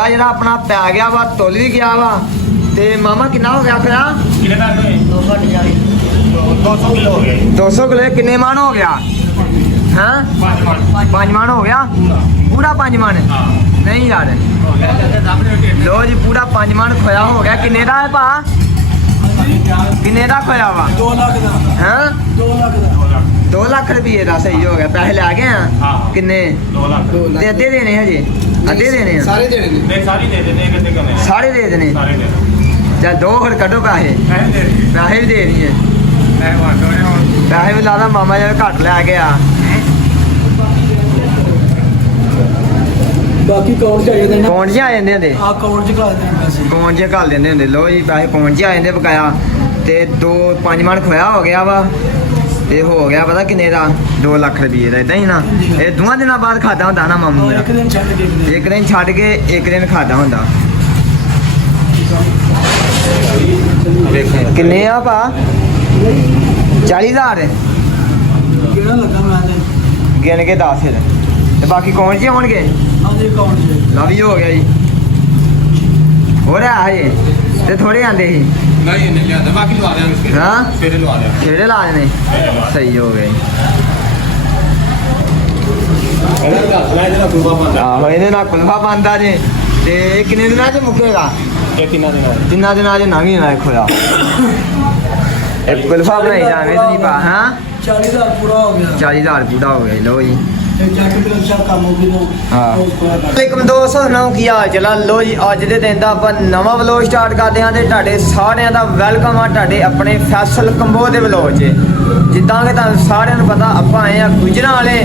खोया जरा अपना पै गया वा तुल भी गया वा ते मामा कितना हो गया खोया 200 किलो किन्ने मन हो गया हाँ 5 मन हो गया पूरा 5 मन नहीं यार लो जी पूरा 5 मन खोया हो गया किन्ने दा है भा किन्ने दा खोया वा 2 लाख दा हाँ 2 लाख रुपये का सही हो गया पैसे लै गए हैं किन्ने 2 लाख ते अद्धे देने हजे अद्धे देने हैं सारे देने नहीं सारी दे देने हैं कितने कने सारे दे देने सारे दे चाहे 2 फिर कटो पैसे पैसे भी दे दिए पैसे भी लादा मामा जी घट लै गया बाकी कौन चाहिए देना कौन जी आ जाते होंगे आ कौन च करा देने पैसे कौन जी घल देंगे होंगे लो जी पैसे कौन जी आ जाते बकाया ते 5 मन खोया हो गया वा ये हो गया पता किन्ने का 2 लाख रुपये का इदा ही ना ये 2 दिन बाद खाता होंगे ना मामू मेरा एक दिन छड़ के एक दिन छड़ के एक दिन खाता होंगे किन्ने आ भा 40,000 केड़ा लगा मैं ते गिन के 10 फिर ते बाकी कौन जी होंगे आदे कौन से लव हो गया जी हो रहा है ये ते थोड़े आंदे ही नहीं नहीं लिया बाकी लवा देंगे हाँ फिर लवा देंगे खेड़े ला देने सही हो गए आहो ਇਹਦੇ ਨਾਲ ਕੁਲਫਾ ਬੰਦਾ ਜੇ ਤੇ ਕਿੰਨੇ ਦਿਨਾਂ ਚ ਮੁੱਕੇਗਾ ये कितना देना है ਤਿੰਨਾਂ ਦਿਨਾਂ ਚ ਨਵੀਂ ਨਾ ਖੋਇਆ ਇੱਕ ਕੁਲਫਾ ਬਣਾਈ ਜਾਵੇ ਨਹੀਂ ਪਾ ਹਾਂ 40,000 पूरा हो गया 40,000 ਪੂਰਾ ਹੋ ਗਿਆ ਲੋ ਜੀ ते जट भी अच्छा काम हो गया ਹਾਂ ਵਾਲੇਕੁਮ ਦੋਸਤੋ ਸੁਣਾਓ ਕੀ ਹਾਲ ਚਲਾ ਲੋ ਜੀ ਅੱਜ ਦੇ ਦਿਨ ਦਾ ਆਪਾਂ ਨਵਾਂ ਵਲੌਗ ਸਟਾਰਟ ਕਰਦੇ ਹਾਂ ਤੇ ਤੁਹਾਡੇ ਸਾਰਿਆਂ ਦਾ ਵੈਲਕਮ ਆ ਤੁਹਾਡੇ ਆਪਣੇ ਫੈਸਲ ਕੰਬੋ ਦੇ ਵਲੌਗ 'ਚ ਜਿੱਦਾਂ ਕਿ ਤੁਹਾਨੂੰ ਸਾਰਿਆਂ ਨੂੰ ਪਤਾ ਆਪਾਂ ਆਏ ਆ ਗੁਜਰਾਂ ਵਾਲੇ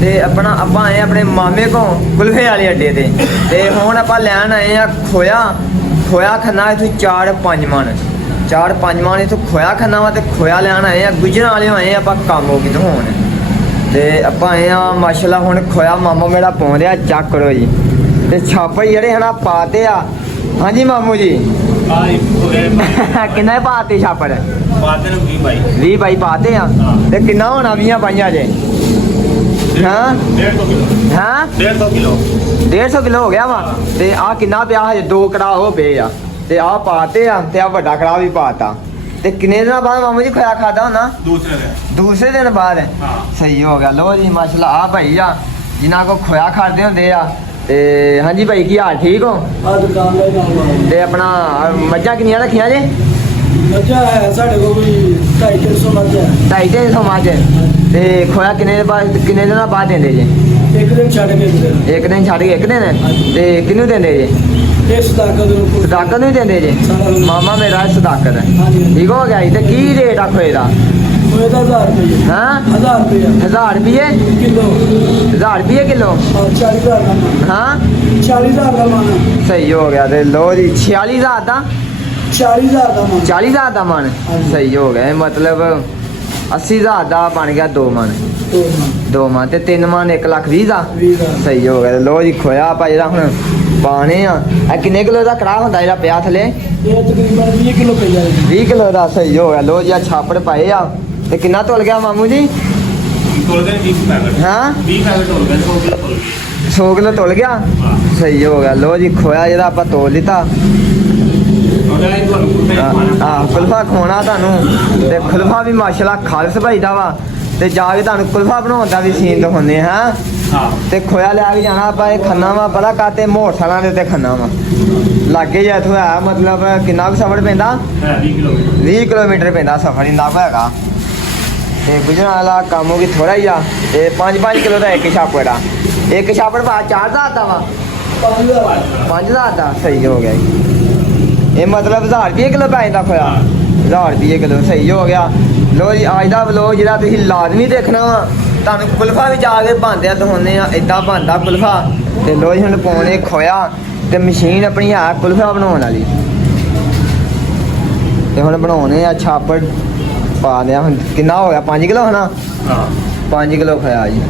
ਤੇ ਆਪਾਂ ਆਏ ਆਪਣੇ ਮਾਮੇ ਕੋਲ ਕੁਲਫੇ ਵਾਲੇ ਅੱਡੇ ਤੇ ਹੁਣ ਆਪਾਂ ਲੈਣ ਆਏ ਆ ਖੋਇਆ ਖੰਨਾ ਇਥੋਂ 4-5 ਮਣ 4-5 ਮਣ ਇਥੋਂ ਖੋਇਆ ਖੰਨਾ ਵਾ ਤੇ ਖੋਇਆ ਲੈਣ ਆਏ ਆ ਗੁਜਰਾਂ ਵਾਲੇ ਆਏ ਆਪਾਂ ਕੰਮ ਹੋ ਕਿਤੋਂ ਹੋਣ ਤੇ ਆਪਾਂ ਆਏ ਆ ਮਾਸ਼ਾਅੱਲਾ ਹੁਣ ਖੋਇਆ ਮਾਮਾ ਮੇਰਾ ਪਾਉਂਦੇ ਆ ਚੱਕ ਕਰੋ ਜੀ ਤੇ ਛਾਪੇ ਜਿਹੜੇ ਹਨਾ ਪਾਤੇ ਆ ਹਾਂਜੀ ਮਾਮੂ ਜੀ भाई पूरे ਕਿੰਨੇ ਪਾਤੇ ਛਾਪੜ बात है की भाई 20 ਬਾਈ ਪਾਤੇ ਆ ਤੇ ਕਿੰਨਾ ਹੋਣਾ 20 ਪਾਈਆਂ ਜੇ ਹਾਂ 150 किलो ਹਾਂ 150 किलो 150 ਕਿਲੋ ਹੋ ਗਿਆ ਵਾ ਤੇ ਆ ਕਿੰਨਾ ਪਿਆ ਹਜੇ 2 ਕੜਾ ਹੋ ਪਏ ਆ ਤੇ ਆ ਪਾਤੇ ਆ ਤੇ ਆ ਵੱਡਾ ਕੜਾ ਵੀ ਪਾਤਾ ਤੇ ਕਿੰਨੇ ਦਿਨਾਂ ਬਾਅਦ ਮਾਮੂ ਜੀ ਖੋਇਆ ਖਾਦਾ ਹੁੰਦਾ दूसरे ਦਿਨ ਬਾਅਦ हाँ ਸਹੀ ਹੋ ਗਿਆ ਲੋ ਜੀ ਮਾਸ਼ਾਅੱਲਾ ਆ ਭਾਈ ਆ ਜਿਨ੍ਹਾਂ ਕੋ ਖੋਇਆ ਖਾਦੇ ਹੁੰਦੇ ਆ ਤੇ ਹਾਂਜੀ ਭਾਈ ਕੀ ਹਾਲ ਠੀਕ ਹੋ आ दुकान का नाम ਤੇ ਆਪਣਾ ਮੱਝਾਂ ਕਿੰਨੀਆਂ ਰੱਖੀਆਂ ਜੇ अच्छा है साढ़े को कोई 250 मत है 250 ਮੱਝ ਤੇ ਖੋਇਆ ਕਿੰਨੇ ਦਿਨਾਂ ਬਾਅਦ ਦਿੰਦੇ ਜੇ एक दिन छड़ के ਇੱਕ ਦਿਨ ਛੱਡ ਕੇ ਇੱਕ ਦਿਨ ਤੇ ਕਿਹਨੂੰ ਦਿੰਦੇ ਜੇ इस ताकत को ਸਦਾਕਤ ਨੂੰ ਹੀ ਦਿੰਦੇ ਜੇ ਮਾਮਾ ਮੇਰਾ ਸਦਾਕਤ ਹੈ हाँ जी ਠੀਕ ਹੋ ਗਿਆ ਜੀ ਤੇ ਕੀ ਰੇਟ ਆ ਖੋਏ ਦਾ कोई 1000 रुपये ਹਾਂ 1000 रुपये 1000 ਰੁਪਏ किलो 1000 ਰੁਪਏ ਕਿਲੋ और 40,000 का मान ਹਾਂ 40,000 का मान ਸਹੀ ਹੋ ਗਿਆ ਤੇ ਲੋ ਜੀ 46000 ਦਾ 40,000 का मान 40000 ਦਾ ਮਨ ਸਹੀ ਹੋ ਗਿਆ ਇਹ ਮਤਲਬ 80000 ਦਾ ਬਣ ਗਿਆ 2 ਮਨ तो मान 2 ਮਨ ਤੇ 3 ਮਨ 1,20,000 ਦਾ 20,000 ਸਹੀ ਹੋ ਗਿਆ ਲੋ ਜੀ ਖੋਇਆ ਆਪਾਂ ਜਿਹੜਾ ਹੁਣ ਪਾਣੇ ਆ ਇਹ ਕਿੰਨੇ ਕਿਲੋ ਦਾ ਕੜਾਹ ਹੁੰਦਾ ਜਿਹੜਾ ਪਿਆ ਥੱਲੇ ये तकरीबन 20 किलो पे जाएगी 20 ਕਿਲੋ ਦਾ ਸਹੀ ਹੋ ਗਿਆ ਲੋ ਜੀ ਆ ਛਾਪੜ ਪਾਏ ਆ ਤੇ ਕਿੰਨਾ ਤੁਲ ਗਿਆ ਮਾਮੂ ਜੀ तोल गए 20 पैकेट ਹਾਂ 20 पैकेट तोल गए 100 किलो तोल गए 100 ਕਿਲੋ ਤੁਲ ਗਿਆ हाँ ਸਹੀ ਹੋ ਗਿਆ ਲੋ ਜੀ ਖੋਇਆ ਜਿਹੜਾ ਆਪਾਂ ਤੋਲ ਲਿੱਤਾ और ये तो ਆਹ ਕੁਲਫਾ ਖਵਾਉਣਾ ਤੁਹਾਨੂੰ ਤੇ ਕੁਲਫਾ ਵੀ ਮਾਸ਼ਾਅੱਲਾ ਖਾਲਸ ਭਾਈ ਦਾ ਵਾ ਤੇ ਜਾ ਕੇ ਤੁਹਾਨੂੰ ਕੁਲਫਾ ਬਣਾਉਣ ਦਾ ਵੀ ਸੀਨ ਦਿਖਾਉਂਦੇ ਹਾਂ हां ਤੇ ਖੋਇਆ ਲਿਆ ਕੇ ਜਾਣਾ ਆਪਾਂ ਇਹ ਖੰਨਾ ਵਾ ਪਤਾ ਕਾਤੇ ਮੋਟਰਸਾਈਕਲਾਂ ਦੇ ਉੱਤੇ ਖੰਨਾ ਵਾ ਲਾਗੇ ਜਾ ਇੱਥੋਂ ਹੈ ਮਤਲਬ ਕਿੰਨਾ ਕੁ ਸਫ਼ਰ ਪੈਂਦਾ है 20 किलोमीटर 20 ਕਿਲੋਮੀਟਰ ਪੈਂਦਾ ਸਫ਼ਰ ਇੰਨਾ ਕੁ ਹੈਗਾ ਤੇ ਗੁਜਰਾਂ ਵਾਲਾ ਕੰਮ ਵੀ ਥੋੜਾ ਹੀ ਆ ਤੇ 5-5 ਕਿਲੋ ਦਾ ਇੱਕ ਛਾਪੜ ਆ ਇੱਕ ਛਾਪੜ ਪਾ 4,000 ਦਾ ਵਾ 5000 5,000 ਦਾ ਸਹੀ ਹੋ ਗਿਆ ਜੀ ਇਹ ਮਤਲਬ 1000 ਰੁਪਏ ਕਿਲੋ ਪੈ ਜਾਂਦਾ ਖੋਇਆ 1000 ਰੁਪਏ ਕਿਲੋ ਸਹੀ ਹੋ ਗਿਆ ਲੋ ਜੀ ਅੱਜ ਦਾ ਵਲੋਗ ਜਿਹੜਾ ਤੁਸੀਂ ਲਾਜ਼ਮੀ ਦੇਖਣਾ ਵਾ ਤੁਹਾਨੂੰ ਕੁਲਫਾ ਵੀ ਜਾ ਕੇ ਬਣਦਿਆ ਦਿਖਾਉਂਦੇ ਆ ਇਦਾਂ ਬਣਦਾ ਕੁਲਫਾ ਤੇ ਲੋ ਜੀ ਹੁਣ ਪਾਉਣੇ ਖੋਇਆ ਤੇ ਮਸ਼ੀਨ ਆਪਣੀ ਆ ਕੁਲਫਾ ਬਣਾਉਣ ਵਾਲੀ ਤੇ ਹੁਣ ਬਣਾਉਣੇ ਆ ਛਾਪੜ ਪਾ ਲਿਆ ਹੁਣ ਕਿੰਨਾ ਹੋ ਗਿਆ 5 ਕਿਲੋ ਹਨਾ हां 5 ਕਿਲੋ ਖੋਇਆ ਜੀ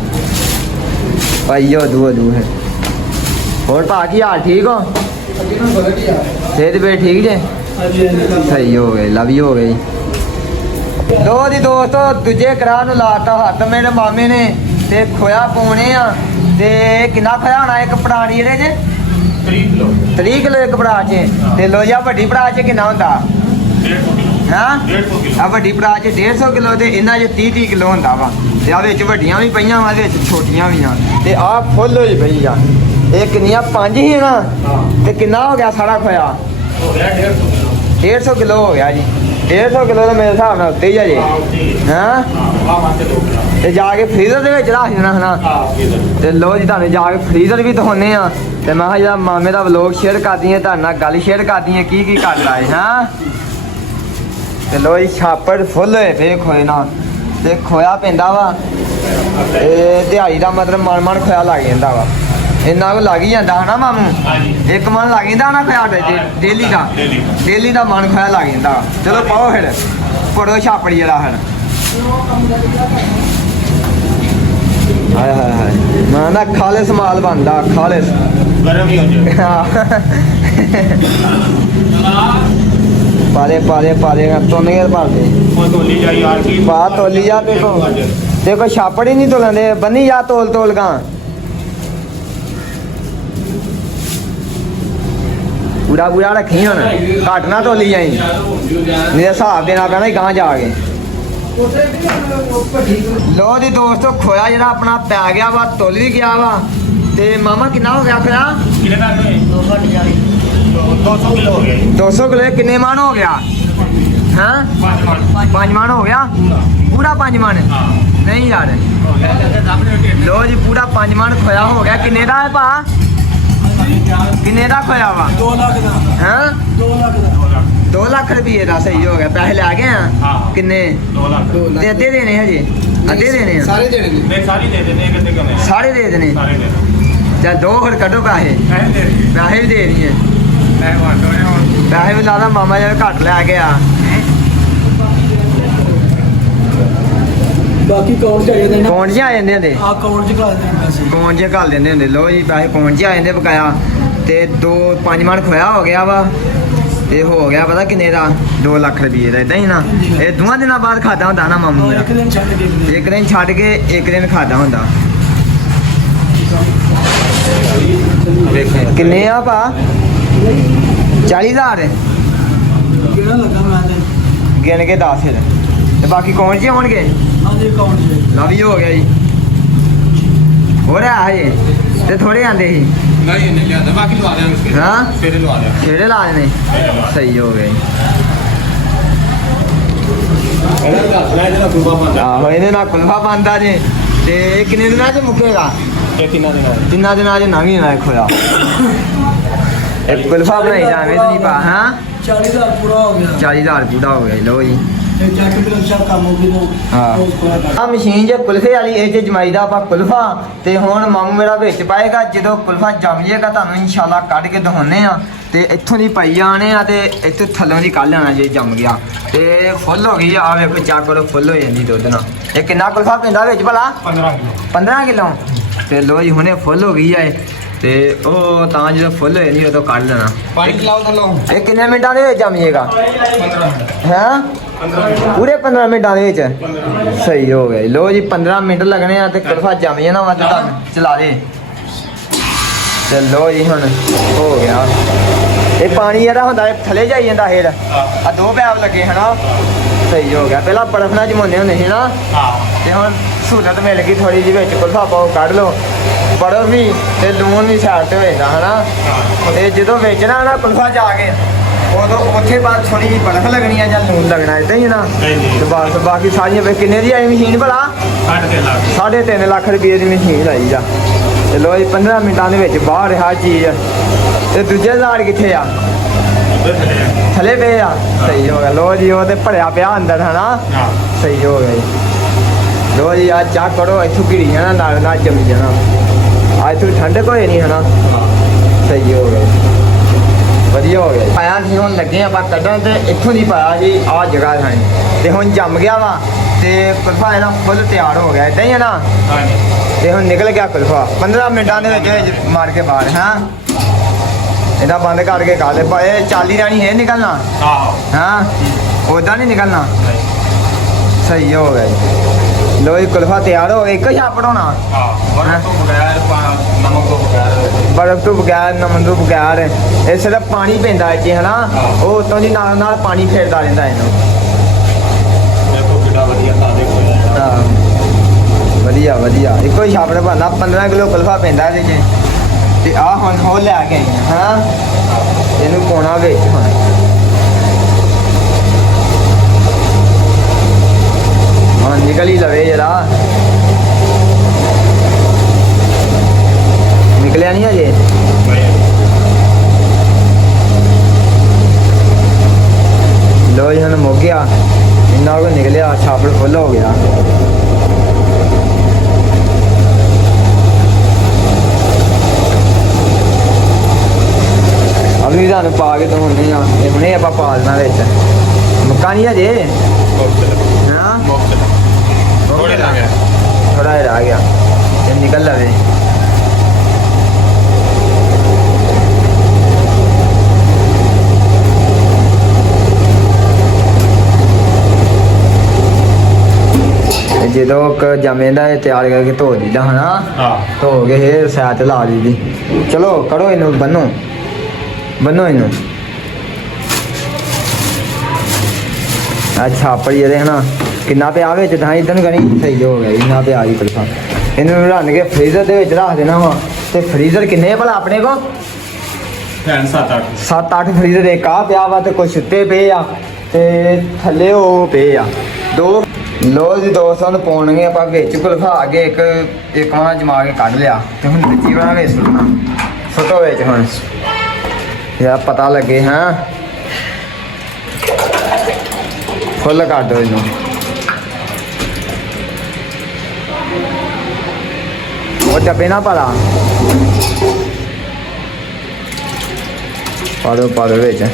ਭਾਈਓ ਦੂ ਹੈ ਹੋਰ ਭਾ ਕੀ ਹਾਲ ਠੀਕ ਹੋ ਸਿਹਤ ਵੀ ਠੀਕ ਜੇ ਸਹੀ ਹੋ ਗਏ ਲਵ ਯੂ ਹੋ ਗਈ ਲੋ ਜੀ ਦੋਸਤੋ ਦੂਜੇ ਕਰਾਹ ਨੂੰ ਲਾਤਾ ਹੱਥ ਮੇਰੇ ਮਾਮੇ ਨੇ ਤੇ ਖੋਇਆ ਪਾਉਣੇ ਆ ਤੇ ਕਿੰਨਾ ਖੋਇਆ ਹੋਣਾ ਇੱਕ ਪੁਰਾਣੀ ਇਹਦੇ 'ਚ 3 ਕਿਲੋ 30 ਕਿਲੋ ਇੱਕ ਭਰਾ 'ਚ ਤੇ ਲੋ ਜੀ ਆਹ ਵੱਡੀ ਭਰਾ 'ਚ ਕਿੰਨਾ ਹੁੰਦਾ 150 ਕਿਲੋ ਹਾਂ 150 ਕਿਲੋ ਆ ਵੱਡੀ ਭਰਾ 'ਚ 150 ਕਿਲੋ ਤੇ ਇਹਨਾਂ 'ਚ 30 ਕਿਲੋ ਹੁੰਦਾ ਵਾ ਤੇ ਆ ਵਿੱਚ ਵੱਡੀਆਂ ਵੀ ਪਈਆਂ ਵਾ ਵਿੱਚ ਛੋਟੀਆਂ ਵੀ ਆ ਤੇ ਆ ਫੁੱਲ ਹੋਈ ਪਈ ਆ ਇਹ ਕਿੰਨੀਆਂ 5 ਹੀ ਨਾ ਹਾਂ ਤੇ ਕਿੰਨਾ ਹੋ ਗਿਆ ਸਾਰਾ ਖੋਇਆ ਹੋ ਗਿਆ 150 ਕਿਲੋ 150 ਕਿਲੋ ਹੋ ਗਿਆ ਜੀ 150 ਕਿਲੋ ਤਾਂ ਮੇਰੇ ਹਿਸਾਬ ਨਾਲ ਉੱਤੇ ਹੀ ਆ ਜੀ ਹਾਂ ਆ ਵਾਸਤੇ ਲੋਕ ਤੇ ਜਾ ਕੇ ਫਰੀਜ਼ਰ ਦੇ ਵਿੱਚ ਰੱਖ ਦੇਣਾ ਹਨਾ ਤੇ ਲੋ ਜੀ ਤੁਹਾਨੂੰ ਜਾ ਕੇ ਫਰੀਜ਼ਰ ਵੀ ਦਿਖਾਉਂਦੇ ਆ ਤੇ ਮੈਂ ਕਿਹਾ ਜਿਹੜਾ ਮਾਮੇ ਦਾ ਵਲੋਗ ਸ਼ੇਅਰ ਕਰਦੀ ਹੈ ਤੁਹਾਡੇ ਨਾਲ ਗੱਲ ਸ਼ੇਅਰ ਕਰਦੀ ਹੈ ਕੀ ਕਰਦਾ ਹੈ ਹਾਂ ਤੇ ਲੋ ਜੀ ਛਾਪੜ ਫੁੱਲ ਹੋਏ ਪਏ ਖੋਏ ਨਾਲ ਤੇ ਖੋਇਆ ਪੈਂਦਾ ਵਾ ਇਹ ਦਿਹਾੜੀ ਦਾ ਮਤਲਬ ਮਨ ਖੋਇਆ ਲੱਗ ਜਾਂਦਾ ਵਾ ਇੰਨਾ ਕੁ ਲੱਗ ਹੀ ਜਾਂਦਾ ਹਨਾ ਮਾਮੂ ਹਾਂਜੀ ਇੱਕ ਮਨ ਲੱਗ ਜਾਂਦਾ ਨਾ ਖੋਇਆ ਡੇਲੀ ਦਾ ਡੇਲੀ ਦਾ ਮਨ ਖੋਇਆ ਲੱਗ ਜਾਂਦਾ ਵਾ। ਚਲੋ ਪਾਓ ਫਿਰ ਪੜੋ ਛਾਪੜੀ ਜਿਹੜਾ ਫਿਰ ਹਾਏ ਹਾਏ ਹਾਏ ਮੈਂ ਨਾ ਖਾਲਿਸ ਮਾਲ ਬਣਦਾ ਖਾਲਿਸ ਗਰਮ ਹੀ ਹੋ ਜਾਏ ਪਾਲੇ ਤੋਨੇ ਭਰ ਦੇ ਉਹ ਢੋਲੀ ਜਾਈ ਯਾਰ ਕੀ ਪਾ ਤੋਲੀ ਜਾ ਦੇਖੋ ਛਾਪੜ ਹੀ ਨਹੀਂ ਤੋਲਦੇ ਬੰਨੀ ਜਾ ਤੋਲ ਗਾ ਪੂਰਾ ਰੱਖੀ ਹੁਣ ਘੱਟ ਨਾ ਤੋਲੀ ਜਾਈ ਮੇਰੇ ਹਿਸਾਬ ਦੇ ਨਾਲ ਪੈਣਾ ਗਾਂ ਜਾ ਕੇ ਲੋ ਜੀ ਦੋਸਤੋ ਖੋਇਆ ਜਿਹੜਾ ਆਪਣਾ ਪੈ ਗਿਆ ਵਾ ਤੁੱਲ ਵੀ ਗਿਆ ਵਾ ਤੇ ਮਾਮਾ ਕਿੰਨਾ ਹੋ ਗਿਆ ਖੋਇਆ ਕਿੰਨੇ ਦਾ ਹੋਏ 200 ਕਿਲੋ ਹੋ ਗਿਆ ਜੀ 200 ਕਿਲੋ ਕਿੰਨੇ ਮਣ ਹੋ ਗਿਆ ਹਾਂ 5 ਮਣ 5 ਮਣ ਹੋ ਗਿਆ ਪੂਰਾ 5 ਮਣ ਹਾਂ ਨਹੀਂ ਯਾਰ ਲੋ ਜੀ ਪੂਰਾ 5 ਮਣ ਖੋਇਆ ਹੋ ਗਿਆ ਕਿੰਨੇ ਦਾ ਹੈ ਭਾ ਕਿੰਨੇ ਦਾ ਖੋਇਆ ਵਾ 2 ਲੱਖ ਦਾ ਹਾਂ 2 ਲੱਖ ਦਾ 2 ਲੱਖ ਰੁਪਏ ਦਾ ਸਹੀ ਹੋ ਗਿਆ ਪੈਸੇ ਲੈ ਗਏ ਆ ਹਾਂ। ਕਿੰਨੇ 2 ਲੱਖ ਤੇ ਅੱਧੇ ਦੇਣੇ ਹਜੇ ਅੱਧੇ ਦੇਣੇ ਆ ਸਾਰੇ ਦੇਣਗੇ ਨਹੀਂ ਸਾਰੀ ਦੇ ਦੇਣੇ ਕਿੰਨੇ ਕਮੇ ਸਾਰੇ ਦੇ ਦੇਣੇ ਸਾਰੇ ਦੇ ਜਾਂ ਦੋ ਫਿਰ ਕੱਢੋ ਪੈਸੇ ਪੈਸੇ ਦੇ ਪੈਸੇ ਵੀ ਦੇ ਦਈਏ ਮੈਂ ਵਾਟੋ ਨੇ ਹੁਣ ਪੈਸੇ ਵੀ ਲਾਦਾ ਮਾਮਾ ਜੀ ਘੱਟ ਲੈ ਗਿਆ ਬਾਕੀ ਕੌਣ ਚਾਹੀਦਾ ਨਾ ਕੌਣ ਜੀ ਆ ਜਾਂਦੇ ਹੁੰਦੇ ਆ ਕੌਣ ਚ ਘਲਾ ਦੇਣ ਪੈਸੇ ਕੌਣ ਜੀ ਘੱਲ ਦਿੰਦੇ ਹੁੰਦੇ ਲੋ ਜੀ ਪੈਸੇ ਕੌਣ ਜੀ ਆ ਜਾਂਦੇ ਬਕਾਇਆ ਤੇ 5 ਮਣ ਖੋਇਆ ਹੋ ਗਿਆ ਵਾ ਇਹ ਹੋ ਗਿਆ ਪਤਾ ਕਿੰਨੇ ਦਾ 2 ਲੱਖ ਰੁਪਏ ਦਾ ਇਦਾਂ ਹੀ ਨਾ ਇਹ ਦੋਵਾਂ ਦਿਨਾਂ ਬਾਅਦ ਖਾਦਾ ਹੁੰਦਾ ਨਾ ਮਾਮੂ ਮੇਰਾ ਇੱਕ ਦਿਨ ਛੱਡ ਕੇ ਇੱਕ ਦਿਨ ਛੱਡ ਕੇ ਇੱਕ ਦਿਨ ਖਾਦਾ ਹੁੰਦਾ ਵੇਖੇ ਕਿੰਨੇ ਆ ਭਾ 40000 ਕਿਹੜਾ ਲੱਗਾ ਮੈਂ ਤੇ ਗਿਣ ਕੇ 10 ਫਿਰ ਤੇ ਬਾਕੀ ਕੌਣ ਜੀ ਹੋਣਗੇ ਹਾਂਜੀ ਕੌਣ ਚ ਲਵ ਯੂ ਹੋ ਗਿਆ ਜੀ ਹੋਰ ਆ ਹਜੇ ਤੇ ਥੋੜੇ ਆਂਦੇ ਸੀ ਨਹੀਂ ਨਹੀਂ ਲਿਆਦਾ ਬਾਕੀ ਲਵਾ ਦਿਆਂਗੇ ਹਾਂ ਸਵੇਰੇ ਲਵਾ ਦਿਆਂਗੇ ਕਿਹੜੇ ਲਾ ਦੇਣੇ ਸਹੀ ਹੋ ਗਿਆ ਜੀ ਇਹਨਾਂ ਦਾ ਮੈਂ ਜਿਹੜਾ ਗੁਰਬਾ ਪਾਉਂਦਾ ਆਹੋ ਇਹਦੇ ਨਾਲ ਕੁਲਫਾ ਪਾਉਂਦਾ ਜੇ ਤੇ ਇਹ ਕਿੰਨੇ ਦਿਨਾਂ 'ਚ ਮੁੱਕੇਗਾ ਇਹ ਕਿੰਨਾ ਦੇ ਨਾਲ ਤਿੰਨਾਂ ਦਿਨਾਂ 'ਚ ਨਵੀਂ ਨਾ ਖੋਇਆ ਇੱਕ ਕੁਲਫਾ ਬਣਾਈ ਜਾਵੇ ਤੇ ਨਹੀਂ ਪਾ ਹਾਂ 40000 ਪੂਰਾ ਹੋ ਗਿਆ 40000 ਪੂਰਾ ਹੋ ਗਿਆ ਜੀ ਲੋ ਜੀ ਤੇ ਜੱਟ ਬਿਲ ਅੱਛਾ ਕੰਮ ਹੋ ਗਿਆ ਹਾਂ। ਆ ਮਸ਼ੀਨ ਜੇ ਕੁਲਫੇ ਵਾਲੀ ਇਹ 'ਚ ਜਮਾਈਦਾ ਆਪਾਂ ਕੁਲਫਾ ਤੇ ਹੁਣ ਮਾਮੂ ਮੇਰਾ ਵਿੱਚ ਪਾਏਗਾ ਜਦੋਂ ਕੁਲਫਾ ਜੰਮ ਜਾਏਗਾ ਤੁਹਾਨੂੰ ਇਨਸ਼ਾਅੱਲਾ ਕੱਢ ਕੇ ਦਿਖਾਉਣੇ ਆ ਤੇ ਇੱਥੋਂ ਦੀ ਪਾਈ ਜਾਣੇ ਆ ਤੇ ਇੱਥੋਂ ਥੱਲੋਂ ਦੀ ਕੱਢ ਲੈਣਾ ਜੇ ਜੰਮ ਗਿਆ ਤੇ ਫੁੱਲ ਹੋ ਗਈ ਆ ਵੇਖੋ ਚੈੱਕ ਕਰੋ ਫੁੱਲ ਹੋ ਜਾਂਦੀ ਦੁੱਧ ਨਾਲ ਇਹ ਕਿੰਨਾ ਕੁਲਫਾ ਪੈਂਦਾ ਵਿੱਚ ਭਲਾ 15 ਕਿਲੋ 15 ਕਿਲੋ ਤੇ ਲੋ ਜੀ ਹੁਣੇ ਫੁੱਲ ਹੋ ਗਈ ਆ ਇਹ ਤੇ ਉਹ ਤਾਂ ਜਦੋਂ ਫੁੱਲ ਹੋਏ ਨਹੀਂ ਉਦੋਂ ਕੱਢ ਲੈਣਾ ਪਾਣੀ ਲਾਓ ਥੱਲੋਂ ਇਹ ਕਿੰਨੇ ਮਿੰਟਾਂ ਦੇ ਵਿੱਚ ਜੰਮ ਜਾਏਗਾ 15 ਹੈਂ 15 ਪੂਰੇ 15 ਮਿੰਟਾਂ ਦੇ ਵਿੱਚ ਸਹੀ ਹੋ ਗਿਆ ਜੀ। ਲੋ ਜੀ 15 ਮਿੰਟ ਲੱਗਣੇ ਆ ਤੇ ਕੁਲਫਾ ਜੰਮ ਜਾਣਾ ਵਾ ਤੇ ਤੁਹਾਨੂੰ ਚਲਾ ਦੇ ਤੇ ਲੋ ਜੀ ਹੁਣ ਹੋ ਗਿਆ ਇਹ ਪਾਣੀ ਜਿਹੜਾ ਹੁੰਦਾ ਇਹ ਥੱਲੇ ਜਾਈ ਜਾਂਦਾ ਫੇਰ ਆ 2 ਪੈਪ ਲੱਗੇ ਹਨਾ ਸਹੀ ਹੋ ਗਿਆ ਪਹਿਲਾਂ ਬਰਫ ਨਾਲ ਜਮਾਉਂਦੇ ਹੁੰਦੇ ਸੀ ਨਾ ਹਾਂ ਤੇ ਹੁਣ ਸਹੂਲਤ ਮਿਲ ਗਈ ਥੋੜੀ ਜਿਹੀ ਵਿੱਚ ਕੁਲਫਾ ਪਾਓ ਕੱਢ ਲਓ ਬਰਫ ਵੀ ਤੇ ਲੂਣ ਵੀ ਸਾਈਡ ਤੇ ਹੋ ਜਾਂਦਾ ਹਨਾ ਤੇ ਜਦੋਂ ਵੇਚਣਾ ਨਾ ਕੁਲਫਾ ਜਾ ਕੇ ਉਦੋਂ ਉੱਥੇ ਬਾਅਦ ਥੋੜੀ ਜਿਹੀ ਬਰਫ ਲੱਗਣੀ ਆ ਜਾਂ ਲੂਣ ਲੱਗਣਾ ਇਦਾਂ ਹੀ ਨਾ ਤੇ ਬਸ ਬਾਕੀ ਸਾਰੀਆਂ ਵੇ ਕਿੰਨੇ ਦੀ ਆਈ ਮਸ਼ੀਨ ਭਲਾ 3.5 ਲੱਖ 3.5 ਲੱਖ ਰੁਪਏ ਦੀ ਮਸ਼ੀਨ ਆਈ ਆ ਤੇ ਲੋ ਜੀ 15 ਮਿੰਟਾਂ ਦੇ ਵਿੱਚ ਬਾਹਰ ਰਿਹਾ ਚੀਜ਼ ਤੇ ਦੂਜੇ ਜ਼ਾੜ ਕਿੱਥੇ ਆ ਥੱਲੇ ਪਏ ਆ ਸਹੀ ਹੋ ਗਿਆ ਲੋ ਜੀ ਉਹ ਤੇ ਭਰਿਆ ਪਿਆ ਅੰਦਰ ਹਨਾ ਹਾਂ ਸਹੀ ਹੋ ਗਿਆ ਜੀ ਲੋ ਜੀ ਆ ਚਾਹ ਕਰੋ ਇੱਥੋਂ ਘਿਰੀ ਜਾਣਾ ਨਾਲ ਜੰਮ ਜਾਣਾ ਅੱਜ ਤੋਂ ਠੰਡਕ ਹੋਏ ਨਹੀਂ ਹਨਾ ਸਹੀ ਹੋ ਗਿਆ ਵਧੀਆ ਹੋ ਗਿਆ ਜੀ। ਪਾਇਆ ਸੀ ਹੁਣ ਲੱਗੇ ਆਪਾਂ ਕੱਢਣ ਤੇ ਇੱਥੋਂ ਦੀ ਪਾਇਆ ਜੀ ਆਹ ਜਗ੍ਹਾ ਥਾਂ ਤੇ ਹੁਣ ਜੰਮ ਗਿਆ ਵਾ ਤੇ ਕੁਲਫਾ ਇਹਦਾ ਫੁੱਲ ਤਿਆਰ ਹੋ ਗਿਆ ਇਦਾਂ ਹੀ ਹੈ ਨਾ ਹਾਂਜੀ ਤੇ ਹੁਣ ਨਿਕਲ ਗਿਆ ਕੁਲਫਾ 15 ਮਿੰਟਾਂ ਦੇ ਵਿੱਚ ਮਾਰ ਕੇ ਬਾਹਰ ਹਾਂ ਇਹਦਾ ਬੰਦ ਕਰਕੇ ਖਾ ਲੈ ਇਹ ਚਾਲੀ ਰਾਣੀ ਹੈ ਨਿਕਲਣਾ ਆਹੋ ਹਾਂ ਉਦਾਂ ਨਹੀਂ ਨਿਕਲਣਾ ਸਹੀ ਹੋ ਗਿਆ ਜੀ ਲੋ ਜੀ ਕੁਲਫਾ ਤਿਆਰ ਹੋ ਗਿਆ ਇੱਕ ਛਾਪ ਬਣਾਉਣਾ ਹਾਂ ਬਰਫ ਤੋਂ ਬਗੈਰ ਨਮਕ ਤੋਂ ਬਗੈਰ ਬਰਫ ਤੋਂ ਬਗੈਰ ਨਮਕ ਤੋਂ ਬਗੈਰ ਇਹ ਸਿਰਫ ਪਾਣੀ ਪੈਂਦਾ ਇੱਥੇ ਹਨਾ ਉਹ ਉਤੋਂ ਦੀ ਨਾਲ ਨਾਲ ਪਾਣੀ ਫੇਰਦਾ ਰਹਿੰਦਾ ਇਹਨੂੰ ਦੇਖੋ ਕਿੰਨਾ ਵਧੀਆ ਸਾਦੇ ਹੋਇਆ ਹਾਂ ਵਧੀਆ ਵਧੀਆ ਇੱਕੋ ਹੀ ਛਾਪ ਬਣਦਾ 15 ਕਿਲੋ ਕੁਲਫਾ ਪੈਂਦਾ ਇਹਦੇ 'ਚ ਤੇ ਆਹ ਹੁਣ ਹੋ ਲੈ ਕੇ ਆਈ ਹਾਂ ਇਹਨੂੰ ਪਾਉਣਾ ਵਿੱਚ ਹੁਣ ਹਾਂ ਨਿਕਲ ਹੀ ਲਵੇ ਜਰਾ ਨਿਕਲਿਆ ਨਹੀਂ ਅਜੇ ਲੋ ਜੀ ਹੁਣ ਮੁੱਕ ਗਿਆ ਇੰਨਾ ਕੁ ਨਿਕਲਿਆ ਛਾਪੜ ਫੁੱਲ ਹੋ ਗਿਆ ਅਗਲੀ ਤੁਹਾਨੂੰ ਪਾ ਕੇ ਦਵਾਉਂਦੇ ਆ ਇਹ ਹੁਣੇ ਆਪਾਂ ਪਾ ਦੇਣਾ ਵਿੱਚ ਮੁੱਕਾ ਨਹੀਂ ਅਜੇ ਹਾਂ ਥੋੜੇ ਲੱਗ ਗਿਆ ਥੋੜਾ ਜਿਹਾ ਰਹਿ ਗਿਆ ਇਹ ਨਿਕਲ ਲਵੇ ਜਦੋਂ ਜੰਮ ਜਾਂਦਾ ਇਹ ਤਿਆਰ ਕਰਕੇ ਧੋ ਦੀਦਾ ਹਨਾ ਹਾਂ ਧੋ ਕੇ ਇਹ ਸਾਈਡ ਤੇ ਲਾ ਦੀਦੀ ਚਲੋ ਕਰੋ ਇਹਨੂੰ ਬੰਨੋ ਇਹਨੂੰ ਅੱਛਾ ਪੜੀ ਇਹਦੇ ਹਨਾ ਕਿੰਨਾ ਪਿਆ ਵਿੱਚ ਤਾਂ ਇਦਾਂ ਨੂੰ ਕਣੀ ਸਹੀ ਹੋ ਗਿਆ ਇੰਨਾ ਪਿਆ ਜੀ ਕੁਲਫਾ ਇਹਨੂੰ ਰੱਖ ਕੇ ਫ੍ਰੀਜ਼ਰ ਦੇ ਵਿੱਚ ਰੱਖ ਦੇਣਾ ਵਾ ਤੇ ਫ੍ਰੀਜ਼ਰ ਕਿੰਨੇ ਭਲਾ ਆਪਣੇ ਕੋ ਫੈਨ 7-8 7-8 ਫ੍ਰੀਜ਼ਰ ਇੱਕ ਆ ਪਿਆ ਵਾ ਤੇ ਕੁਛ ਉੱਤੇ ਪਏ ਆ ਤੇ ਥੱਲੇ ਉਹ ਪਏ ਆ ਦੋ ਲੋ ਜੀ ਦੋਸਤਾਂ ਨੂੰ ਪਾਉਣਗੇ ਆਪਾਂ ਵਿੱਚ ਕੁਲਫਾ ਕੇ ਇੱਕ ਵਾਰ ਜਮਾ ਕੇ ਕੱਢ ਲਿਆ ਤੇ ਹੁਣ ਵਿੱਚੀ ਬਣਾ ਵਿੱਚ ਸੁੱਟਣਾ ਸੁੱਟੋ ਵਿੱਚ ਹੁਣ ਯਾ ਪਤਾ ਲੱਗੇ ਹਾਂ ਫੁੱਲ ਕਰ ਦਿਓ ਇਹਨੂੰ ਉਹ ਡੱਬੇ ਨਾ ਪਾਲਾ ਪਾ ਦਿਓ ਵਿੱਚ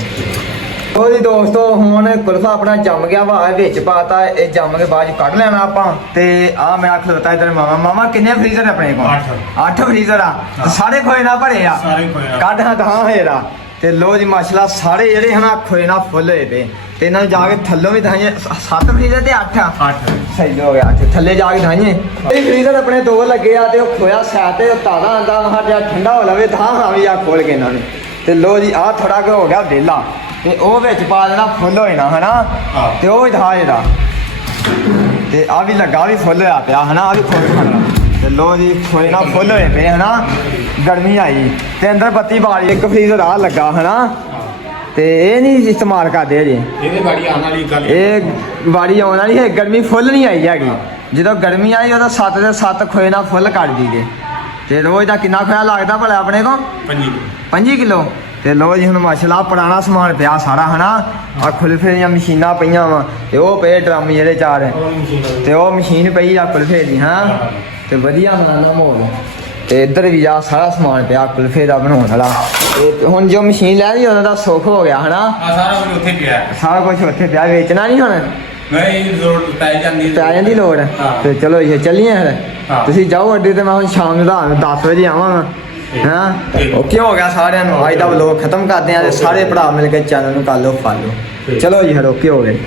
ਉਹ ਜੀ ਦੋਸਤੋ ਹੁਣ ਕੁਲਫਾ ਆਪਣਾ ਜੰਮ ਗਿਆ ਵਾ ਵਿੱਚ ਪਾਤਾ ਇਹ ਜੰਮ ਕੇ ਬਾਅਦ ਚ ਕੱਢ ਲੈਣਾ ਆਪਾਂ ਤੇ ਆ ਮੇਰਾ ਖਲੋਤਾ ਇਧਰ ਮਾਮਾ ਕਿੰਨੇ ਫ੍ਰੀਜ਼ਰ ਆਪਣੇ ਕੋਲ 8 ਫ੍ਰੀਜ਼ਰ ਆ ਤੇ ਸਾਰੇ ਖੋਏ ਨਾਲ ਭਰੇ ਆ ਸਾਰੇ ਖੋਏ ਨਾਲ। ਕੱਢ ਹਾਂ ਤਾਂ ਹੈਰਾ ਤੇ ਲੋ ਜੀ ਮਾਸ਼ਾਅੱਲਾ ਸਾਰੇ ਜਿਹੜੇ ਹਨਾ ਖੋਏ ਨਾਲ ਫੁੱਲ ਹੋਏ ਪਏ ਤੇ ਇਹਨਾਂ ਨੂੰ ਜਾ ਕੇ ਥੱਲੋਂ ਵੀ ਦਹਾਈਏ 7 ਫ੍ਰੀਜ਼ਰ ਤੇ 8 8 ਸਹੀ ਹੋ ਗਿਆ ਤੇ ਥੱਲੇ ਜਾ ਕੇ ਦਹਾਈਏ ਇਹ ਫ੍ਰੀਜ਼ਰ ਆਪਣੇ ਦੋ ਲੱਗੇ ਆ ਤੇ ਉਹ ਖੋਇਆ ਸਾਈਡ ਤੇ ਤਾਜ਼ਾ ਆਂਦਾ ਮਹਾ ਜਿਹਾ ਠੰਡਾ ਹੋ ਲਵੇ ਤਾਂ ਹਾਂ ਵੀ ਆ ਖੋਲ ਕੇ ਇਹਨਾਂ ਨੂੰ ਤੇ ਲੋ ਜੀ ਆ ਥੋੜਾ ਕੁ ਹੋ ਗਿਆ ਵਿਹਲਾ ਤੇ ਉਹ ਵਿੱਚ ਪਾ ਦੇਣਾ ਫੁੱਲ ਹੋਏ ਨਾ ਹਨਾ ਤੇ ਉਹ ਦਿਖਾ ਇਹਦਾ ਤੇ ਆ ਵੀ ਲੱਗਾ ਵੀ ਫੁੱਲ ਹੋਇਆ ਪਿਆ ਹਨਾ ਆ ਵੀ ਖੋਲ ਖਾਣਾ ਤੇ ਲੋ ਜੀ ਖੋਏ ਨਾਲ ਫੁੱਲ ਹੋਏ ਪਏ ਹਨਾ ਗਰਮੀ ਆਈ ਤੇ ਅੰਦਰ ਬੱਤੀ ਬਾਲੀ ਇੱਕ ਫ੍ਰੀਜ਼ਰ ਆ ਲੱਗਾ ਹਨਾ ਤੇ ਇਹ ਨਹੀਂ ਇਸਤੇਮਾਲ ਕਰਦੇ ਅਜੇ ਇਹਦੇ ਬਾੜੀ ਆਉਣ ਵਾਲੀ ਗੱਲ ਇਹ ਵਾਰੀ ਆਉਣ ਵਾਲੀ ਹੈ ਗਰਮੀ ਫੁੱਲ ਨਹੀਂ ਆਈ ਹੈਗੀ ਜਦੋਂ ਗਰਮੀ ਆਈ ਉਦੋਂ 7 ਦੇ 7 ਖੋਏ ਨਾਲ ਫੁੱਲ ਕੱਢ ਦੀਗੇ ਤੇ ਰੋਜ਼ ਦਾ ਕਿੰਨਾ ਖੋਇਆ ਲੱਗਦਾ ਭਲਾ ਆਪਣੇ ਕੋ 5 ਕਿਲੋ ਤੇ ਲੋ ਜੀ ਹੁਣ ਮਾਸ਼ਾਅੱਲਾ ਪੁਰਾਣਾ ਸਮਾਨ ਪਿਆ ਸਾਰਾ ਹਨਾ ਆ ਖੁਲਫੇ ਦੀਆਂ ਮਸ਼ੀਨਾਂ ਪਈਆਂ ਵਾ ਤੇ ਉਹ ਪਏ ਡਰਮ ਜਿਹੜੇ ਚਾਰ ਤੇ ਉਹ ਮਸ਼ੀਨ ਪਈ ਆ ਖੁਲਫੇ ਦੀ ਹਾਂ ਤੇ ਵਧੀਆ ਬਣਾਉਣਾ ਮਾਹੌਲ ਤੇ ਇੱਧਰ ਵੀ ਆ ਸਾਰਾ ਸਮਾਨ ਪਿਆ ਕੁਲਫੇ ਦਾ ਬਣਾਉਣ ਵਾਲਾ ਤੇ ਹੁਣ ਜੋ ਮਸ਼ੀਨ ਲੈ ਲਈ ਉਹਦਾ ਸੁੱਖ ਹੋ ਗਿਆ ਹਨਾ ਆ ਸਾਰਾ ਕੁਝ ਉੱਥੇ ਪਿਆ ਸਾਰਾ ਕੁਝ ਉੱਥੇ ਪਿਆ ਵੇਚਣਾ ਨਹੀਂ ਹੁਣ ਨਹੀਂ ਜ਼ਰੂਰ ਪੈ ਜਾਂਦੀ ਲੋੜ ਤੇ ਚਲੋ ਇਹ ਚੱਲੀਏ ਫਿਰ ਤੁਸੀਂ ਜਾਓ ਅੱਡੇ ਤੇ ਮੈਂ ਹੁਣ ਸ਼ਾਮ ਨੂੰ 10 ਵਜੇ ਆਵਾਂਗਾ ਹਾਂ ਓਕੇ ਹੋ ਗਿਆ ਸਾਰਿਆਂ ਨੂੰ ਅੱਜ ਦਾ ਵਲੋਗ ਖਤਮ ਕਰਦੇ ਆਂ ਤੇ ਸਾਰੇ ਭਰਾ ਮਿਲ ਕੇ ਚੈਨਲ ਨੂੰ ਕਰ ਲਓ ਫਾਲੋ ਚਲੋ ਜੀ ਫਿਰ ਓਕੇ ਹੋ ਗਏ